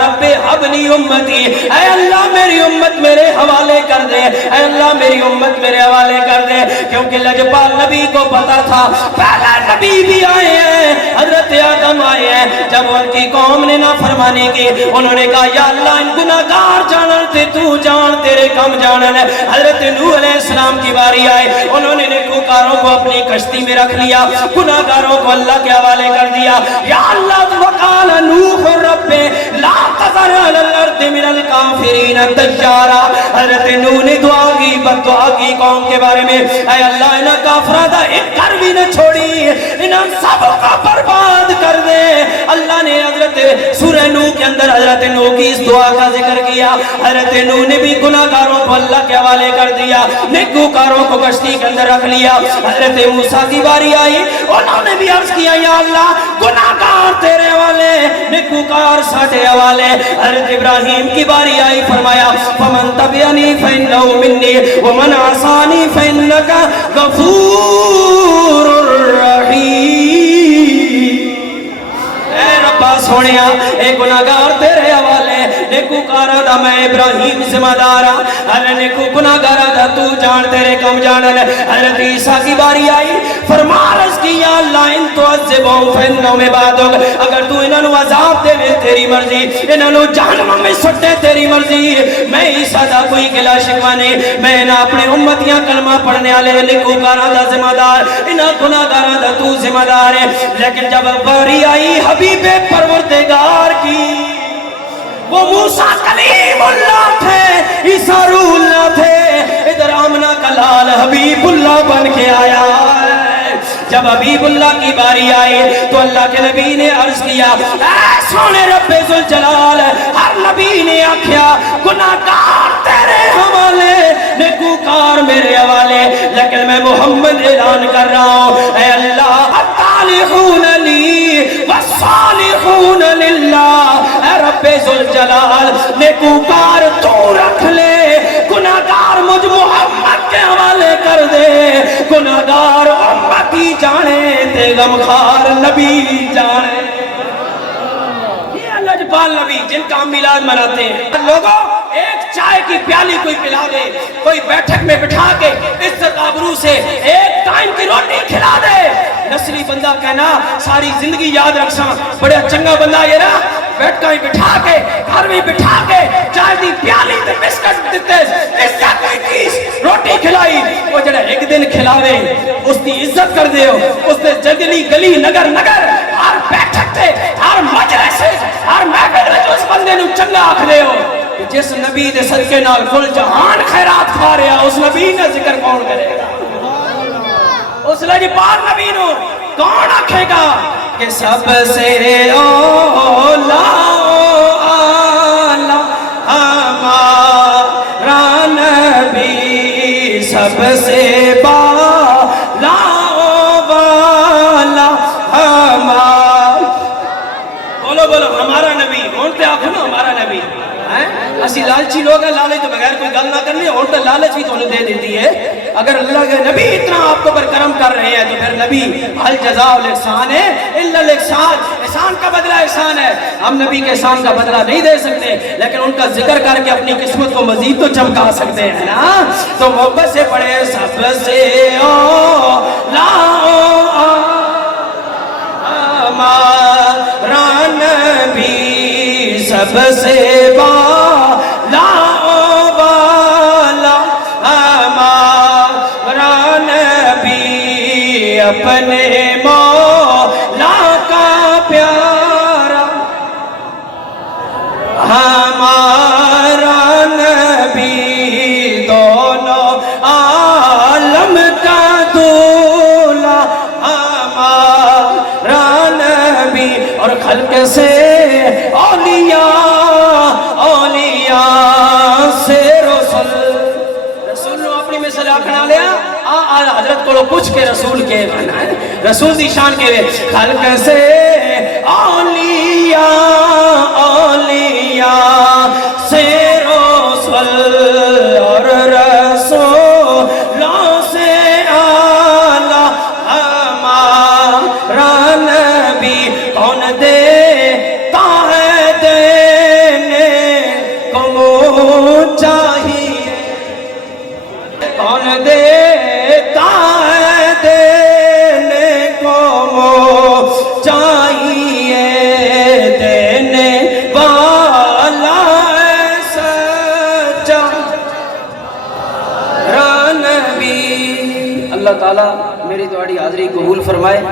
رب حبلی امتی، اے اللہ میری امت میرے حوالے کر دے، اے اللہ میری امت میرے حوالے کر دے، کیونکہ لجپال نبی کو پتا تھا پہلا نبی بھی آئے ہیں، حضرت آدم آئے ہیں، جب ان کی قوم نے نافرمانی کی انہوں نے کہا یا اللہ ان گناہگار جانن تے تو جان تیرے کم جانن۔ حضرت نوح علیہ السلام کی باری آئے، انہوں نے نیکوکاروں کو اپنی کشتی میں رکھ لیا، گناہگاروں کو اللہ کے حوالے کر دیا۔ یا اللہ وقال نوح رب لا تذر علی الارض من الکافرین دیارا، حضرت نوح نے دعا کی، بد دعا کی قوم کے بارے میں، اے اللہ انہاں کافراں دا ایک گھر بھی نہ چھوڑی، انہاں سب کو برباد کر دے۔ اللہ نے حضرت سورہ نوح کے اندر حضرت نوح کی اس دعا کا ذکر کیا۔ حضرت نوح نے بھی گناہگاروں کو اللہ کے حوالے کر دیا، نیکوکاروں کو کشتی کے اندر رکھ لیا۔ حضرت موسیٰ کی باری آئی، انہوں نے بھی عرض کیا یا اللہ گناہگار تیرے حوالے، نیکوکار ساٹھے حوالے۔ حضرت ابراہیم کی باری آئی، فرمایا فمن تبعنی فإنہ منی ومن عصانی فإنک غفور رحیم۔ اے ربا سونیا اے گناہگار تیرے حوالے، نیکوکارا دا میں ابراہیم ذمہ دارا، ہر نیکو گناہگارا دا تو جان تیرے کم جانن۔ حضرت عیسیٰ کی باری آئی، فرما عرض کی یا اللہ ان تعذبہم فإنہم عبادک، اگر تو انہاں نو عذاب دے تیری مرضی، انہاں نو جہنم میں سٹے تیری مرضی، میں عیسیٰ دا کوئی گلا شکوہ نہیں، میں نہ اپنے امتیاں کلمہ پڑھنے والے نیکوکارا دا ذمہ دار، انہاں گناہگارا دا تو ذمہ دار ہے۔ لیکن جب باری آئی حبیب پروردگار کی، وہ موسیٰ کلیم اللہ تھے، عیسیٰ روح اللہ تھے، ادھر آمنہ کا لال حبیب اللہ بن کے آیا ہے۔ جب حبیب اللہ کی باری آئی تو اللہ کے نبی نے عرض کیا اے سونے رب ذوالجلال، ہر نبی نے آکھیا گناہگار تیرے حوالے، نیکوکار میرے حوالے، لیکن میں محمد اعلان کر رہا ہوں اے اللہ الصالحون لی والصالحون للہ، اے رب ذوالجلال نیکوکار تو رکھ لے، گناہگار مجھ محمد کے حوالے کر دے، گناہگار امتی جانے تے غمخار نبی جانے۔ یہ لجپال نبی جن کا ہم میلاد مناتے ہیں، لوگوں ایک چائے کی پیالی کوئی پلا دے، کوئی بیٹھک میں بٹھا کے عزت آبرو سے ایک ٹائم کی روٹی کھلا دے، نسلی بندہ کہنا ساری زندگی یاد رکھساں بڑا چنگا بندہ یہ نا، بیٹھا ہی بٹھا کے گھر میں بٹھا کے چائے دی پیالی تے بسکٹ دیتے، عزت کی روٹی کھلائی، وہ جڑا ایک دن کھلاوے اس دی عزت کر دے ہو، اس دے جگلی گلی نگر نگر ہر بیٹھک تے ہر مجلس ہر محفل میں اس بندے نو چنگا آکھ دے ہو۔ جس نبی دے صدقے نال کل جہان خیرات کھا رہا اس نبی کا ذکر کون کرے گا؟ اس لجپال نبی نو کون آکھے گا کہ سب سے اولا اعلی ہمارا نبی، سب سے بالا والا ہمارا، بولو بولو ہمارا نبی، بولتے آخو نا ہمارا نبی۔ اسی لالچی لوگ ہیں، لالچ تو بغیر کوئی گل نہ کرنی، اور تو لالچ بھی تو دے دیتی ہے۔ اگر اللہ کے نبی اتنا آپ کو پر کرم کر رہے ہیں تو پھر نبی حل جزاء الاحسان ہے الا الاحسان، احسان کا بدلہ احسان ہے۔ ہم نبی کے احسان کا بدلہ نہیں دے سکتے، لیکن ان کا ذکر کر کے اپنی قسمت کو مزید تو چمکا سکتے ہیں نا۔ تو محبت سے پڑھے سب سے اولا ہمارا نبی، سب سے بالا والا ہمارا نبی، اپنے مولا کا پیارا ہمارا نبی، دونوں عالم کا دولا ہمارا نبی، اور خلق سے اولیاء سے رسول نو اپنی مثال آکھنا لیا، حضرت کو پوچھ کے رسول کے مانا ہے، رسول دی شان کے خلق سے اولیاء سے رسول، اور رسولوں سے اعلیٰ ہمارا نبی، کون دیتا ہے کون دیتا ہے دینے کو وہ چاہیے دینے والا ہے سچا نبی۔ اللہ تعالیٰ میری تمہاری حاضری قبول فرمائے۔